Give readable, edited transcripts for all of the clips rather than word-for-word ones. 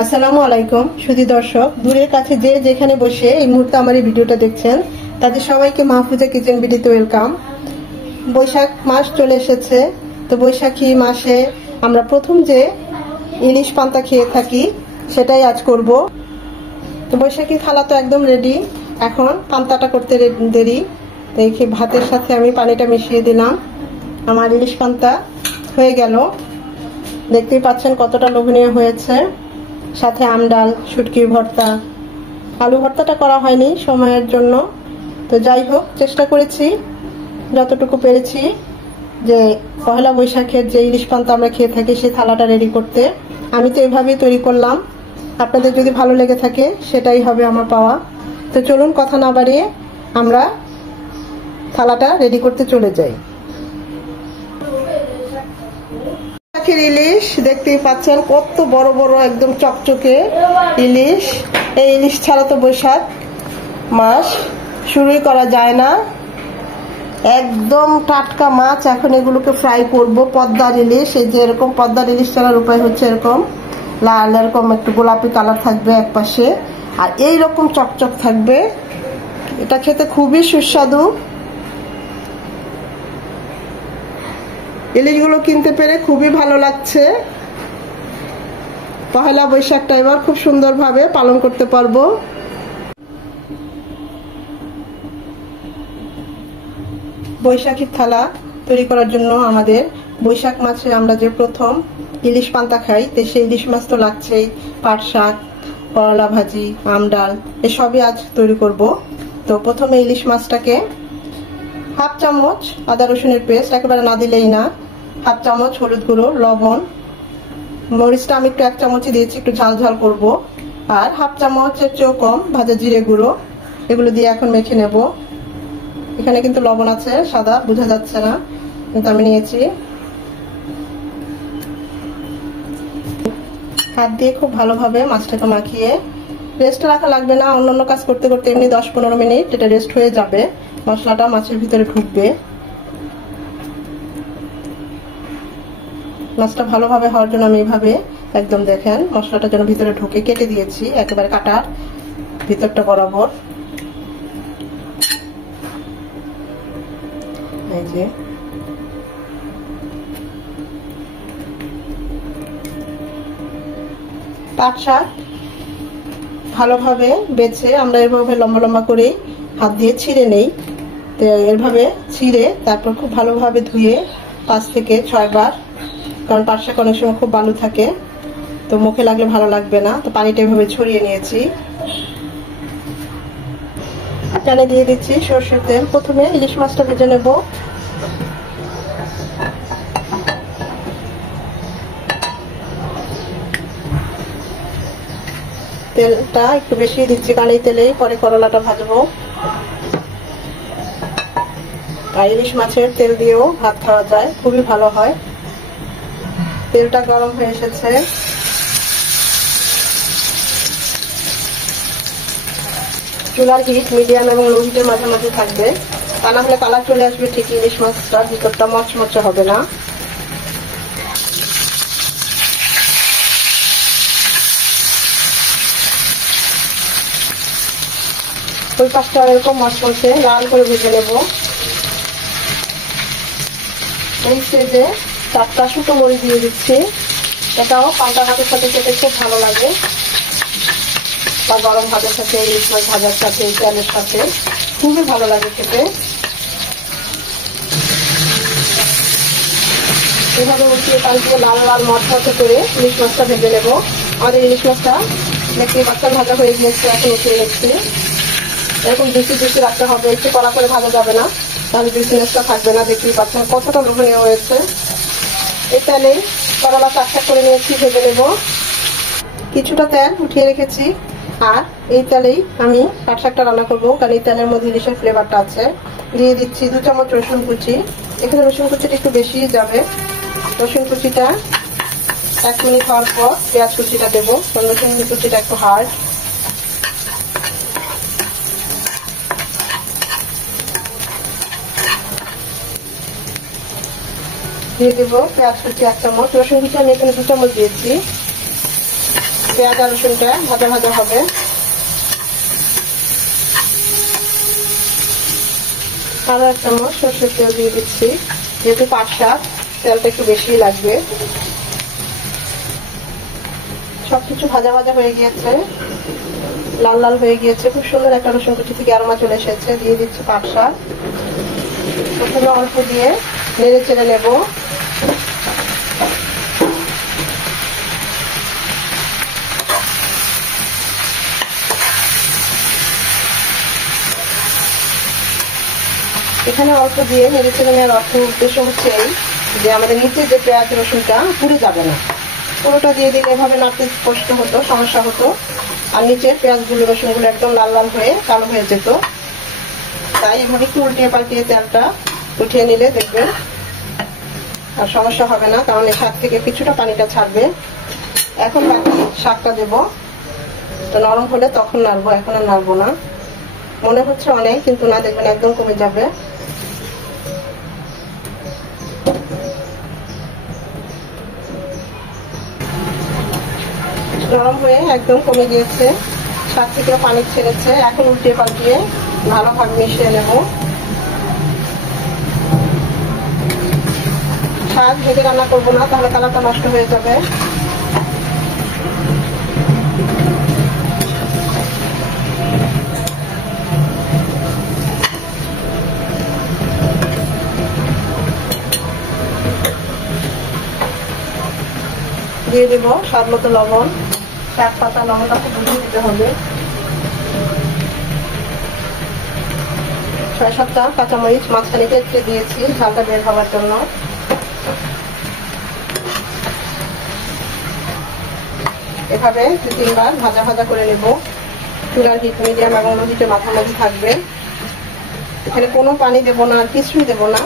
আসসালামু আলাইকুম সুধী দর্শক, দূরের কাছে যে যেখানে বসে এই মুহূর্তে আমার এই ভিডিওটা দেখছেন তাদের সবাইকে মাহফুজা কিচেন ভিডিওতে ওয়েলকাম। বৈশাখ মাস চলে এসেছে, তো বৈশাখী মাসে আমরা প্রথম যে ইলিশ পান্তা খেয়ে থাকি সেটাই আজ করব। তো বৈশাখী থালা তো একদম রেডি, এখন পান্তাটা করতে দেরি। দেখি ভাতের সাথে আমি পানিটা মিশিয়ে দিলাম, আমার ইলিশ পান্তা হয়ে গেল। দেখতেই পাচ্ছেন কতটা লোভনীয় হয়েছে। সাথে আমডাল, শুটকির ভর্তা, আলু ভর্তাটা করা হয়নি সময়ের জন্য। তো যাই হোক, চেষ্টা করেছি যতটুকু পেরেছি যে পহেলা বৈশাখের যে ইলিশ পান্তা আমরা খেয়ে থাকি সেই থালাটা রেডি করতে। আমি তো এভাবেই তৈরি করলাম, আপনাদের যদি ভালো লেগে থাকে সেটাই হবে আমার পাওয়া। তো চলুন কথা না বাড়িয়ে আমরা থালাটা রেডি করতে চলে যাই। ইলিশ দেখতেই পাচ্ছেন কত বড় বড় একদম চকচকে ইলিশ। এই ইলিশ ছাড়া তো বৈশাখ মাস শুরুই করা যায় না। একদম টাটকা মাছ। এখন এগুলোকে ফ্রাই করব। পদ্মার ইলিশ, এই যে এরকম পদ্মার ইলিশ ছাড়ার উপায় হচ্ছে এরকম লাল, এরকম একটু গোলাপি কালার থাকবে এক পাশে, আর এইরকম চকচক থাকবে। এটা খেতে খুবই সুস্বাদু। ইলিশগুলো কিনতে পেরে খুবই ভালো লাগছে। পহেলা বৈশাখটা এবার খুব সুন্দরভাবে পালন করতে পারবো। বৈশাখীর থালা তৈরি করার জন্য আমাদের বৈশাখ মাসে আমরা যে প্রথম ইলিশ পান্তা খাই, তো সেই ইলিশ মাছ তো লাগছেই। পাট শাক, করলা ভাজি, আমডাল এসবই আজ তৈরি করব। তো প্রথমে ইলিশ মাছটাকে হাফ চামচ আদা রসুনের পেস্ট, একেবারে না দিলেই না, হাফ চামচ হলুদ গুঁড়ো, লবণ, মরিচটা আমি একটু এক চামচই দিয়েছি, একটু ঝাল ঝাল করব, আর হাফ চামচের চেয়েও কম ভাজা জিরে গুঁড়ো, এগুলো দিয়ে এখন মেখে নেব। এখানে কিন্তু লবণ আছে, সাদা বোঝা যাচ্ছে না, কিন্তু আমি নিয়েছি। হাত দিয়ে খুব ভালোভাবে মাছটাকে মাখিয়ে রেস্ট রাখা লাগবে না। অন্যান্য কাজ করতে করতে এমনি 10-15 মিনিট এটা রেস্ট হয়ে যাবে, মশলাটা মাছের ভিতরে ঢুকবে। মাছটা ভালোভাবে হওয়ার জন্য আমি এইভাবে একদম দেখেন মশলাটা যেন ভিতরে ঢুকে কেটে দিয়েছি একেবারে কাটার ভিতরটা বরাবর। এই যে পাট শাক ভালোভাবে বেছে আমরা এভাবে লম্বা লম্বা করে হাত দিয়ে ছিঁড়ে নেই। তো এভাবে ছিঁড়ে তারপর খুব ভালোভাবে ধুয়ে 5 থেকে 6 বার, কারণ পাট শাক অনেক সময় খুব বালু থাকে, তো মুখে লাগলে ভালো লাগবে না। তো পানিটা এভাবে ছড়িয়ে নিয়েছি। প্যানে দিয়ে দিচ্ছি সরষের তেল। প্রথমে ইলিশ মাছটা ভেজে নেব। তেলটা একটু বেশি দিচ্ছি, কারণ এই তেলেই পরে করলাটা ভাজবো। আর ইলিশ মাছের তেল দিয়েও ভাত খাওয়া যায়, খুবই ভালো হয়। তেলটা গরম হয়ে এসেছে। চুলার হিট মিডিয়াম এবং লো হিটের মাঝামাঝি থাকবে, তা না হলে কালার চলে আসবে ঠিকই, ইলিশ মাছটা ভিতরটা মচমচে হবে না। ওই পাশটা এরকম মচমচে লাল করে ভেজে নেব। এই স্টেজে 4টা শুকনো মরিচ দিয়ে দিচ্ছি। এটাও পান্তা ভাতের সাথে খেতে খুব ভালো লাগে, বা গরম ভাতের সাথে, ইলিশ মাছ ভাজার সাথে, তেলের সাথে খুবই ভালো লাগে খেতে। এভাবে উঠিয়ে পাল্টিয়ে লাল লাল মচমচে করে ইলিশ মাছটা ভেজে নেব। আমাদের ইলিশ মাছটা দেখতে পাচ্ছেন ভাজা হয়ে গিয়েছে, এখন উঠিয়ে নিচ্ছি। এরকম জুসি জুসি রাখতে হবে, একটু কড়া করে ভাজা যাবে না, তাহলে জুসিনেসটা থাকবে না। দেখতেই পাচ্ছেন কতটা লোভনীয় হয়েছে। এই তেলেই করলা চাক করে নিয়েছি, ভেজে নেব। কিছুটা তেল উঠিয়ে রেখেছি, আর এই তেলেই আমি পাট শাকটা রান্না করবো, কারণ এই তেলের মধ্যে ইলিশের ফ্লেভারটা আছে। দিয়ে দিচ্ছি 2 চামচ রসুন কুচি। এখানে রসুন কুচিটা একটু বেশি যাবে। রসুন কুচিটা 1 মিনিট হওয়ার পর পেঁয়াজ কুচিটা দেবো, কারণ রসুন কুচিটা একটু হার্ড। দিয়ে দেবো পেঁয়াজ কুচি 1 চামচ, রসুন কুচি আমি এখানে 2 চামচ দিয়েছি। পেঁয়াজ আর রসুনটা ভাজা ভাজা হবে। আরো 1 চামচ সরষের তেল দিয়ে দিচ্ছি, যেহেতু পাট শাক তেলটা একটু বেশি লাগবে। সবকিছু ভাজা ভাজা হয়ে গিয়েছে, লাল লাল হয়ে গিয়েছে, খুব সুন্দর একটা রসুন কুচি থেকে অ্যারোমা চলে এসেছে। দিয়ে দিচ্ছি পাট শাক, প্রথমে অল্প দিয়ে নেড়ে চেড়ে নেব। এখানে অল্প দিয়ে নেড়ে চেড়ে নেওয়ার উদ্দেশ্য হচ্ছে এই যে আমাদের নিচে যে পেঁয়াজ রসুনটা পুড়ে যাবে না। পুরোটা দিয়ে দিলে এভাবে নাড়তে কষ্ট হতো, সমস্যা হতো, আর নিচের পেঁয়াজগুলো রসুনগুলো একদম লাল লাল হয়ে কালো হয়ে যেত। তাই এভাবে একটু উল্টিয়ে পাল্টিয়ে তেলটা উঠিয়ে নিলে দেখবেন আর সমস্যা হবে না, কারণ এই শাক থেকে কিছুটা পানিটা ছাড়বে। এখন বাকি শাকটা দেবো, তো নরম হলে তখন নাড়বো, এখন আর নাড়বো না। মনে হচ্ছে অনেক, কিন্তু না, দেখবেন একদম কমে যাবে। নরম হয়ে একদম কমে গিয়েছে, শাক থেকে পানি ছেড়েছে। এখন উল্টিয়ে পাল্টিয়ে ভালোভাবে মিশিয়ে নেব। শাক ভেজে রান্না করবো না, তাহলে কালারটা নষ্ট হয়ে যাবে। দিয়ে দেব স্বাদ মতো লবণ, শাক পাতা লবণটা খুব বুঝে দিতে হবে। 6-7টা কাঁচামরিচ মাঝখানে কেটে দিয়েছি ঝালটা বের হওয়ার জন্য। এভাবে 2-3 বার ভাজা ভাজা করে নেব। চুলার হিট মিডিয়াম এবং লো হিটে মাঝামাঝি থাকবে। এখানে কোনো পানি দেব না, আর কিছুই দেব না,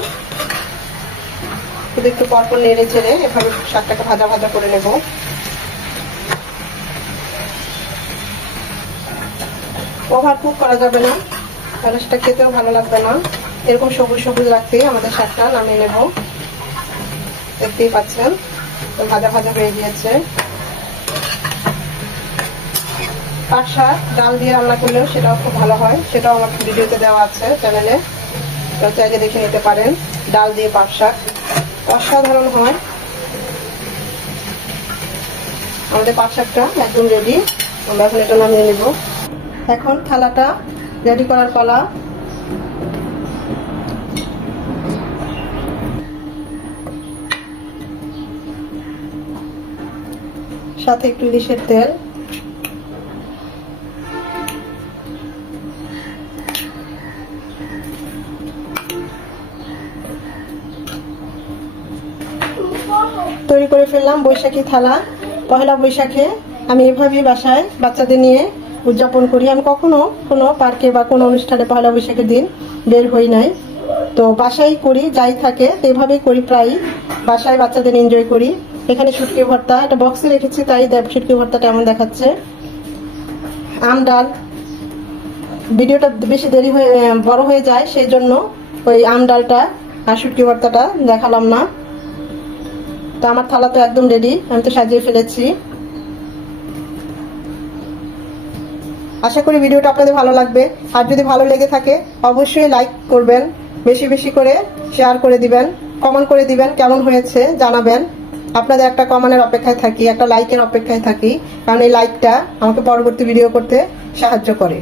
শুধু একটু পরপর নেড়ে ছেড়ে এভাবে শাকটাকে ভাজা ভাজা করে নেব। ওভার কুক করা যাবে না, তাহলে সেটা খেতেও ভালো লাগবে না। এরকম সবুজ সবুজ রাখতেই আমাদের শাকটা নামিয়ে নেব। দেখতেই পাচ্ছেন ভাজা ভাজা হয়ে গিয়েছে। পাট শাক ডাল দিয়ে রান্না করলেও সেটাও খুব ভালো হয়, সেটাও আমার ভিডিওতে দেওয়া আছে চ্যানেলে, চাইলে দেখে নিতে পারেন। ডাল দিয়ে পাট শাক অসাধারণ হয়। আমাদের পাট শাকটা একদম রেডি, আমরা এখন এটা নামিয়ে নেব। এখন থালাটা রেডি করার পালা। সাথে একটু ইলিশের তেল, তৈরি করে ফেললাম বৈশাখী থালা। পহেলা বৈশাখে আমি এভাবেই বাসায় বাচ্চাদের নিয়ে উদযাপন করি। আমি কখনো কোনো পার্কে বা কোনো অনুষ্ঠানে পহেলা বৈশাখের দিন বের হই নাই, তো বাসায় করি, যাই থাকে এভাবেই করি, প্রায় বাসায় বাচ্চাদের এনজয় করি। এখানে শুটকি ভর্তা, এটা বক্সে রেখেছি তাই শুটকি ভর্তাটা এমন দেখাচ্ছে। আম ডাল, ভিডিওটা বেশি দেরি হয়ে বড় হয়ে যায়, সেই জন্য ওই আম ডালটা আর শুটকি ভর্তাটা দেখালাম না। তো আমার থালা তো একদম রেডি, আমি তো সাজিয়ে ফেলেছি। আশা করি ভিডিওটা আপনাদের ভালো লাগবে, আর যদি ভালো লেগে থাকে অবশ্যই লাইক করবেন, বেশি বেশি করে শেয়ার করে দিবেন, কমেন্ট করে দিবেন, কেমন হয়েছে জানাবেন। আপনাদের একটা কমেন্টের অপেক্ষায় থাকি, একটা লাইকের অপেক্ষায় থাকি, কারণ এই লাইকটা আমাকে পরবর্তী ভিডিও করতে সাহায্য করে।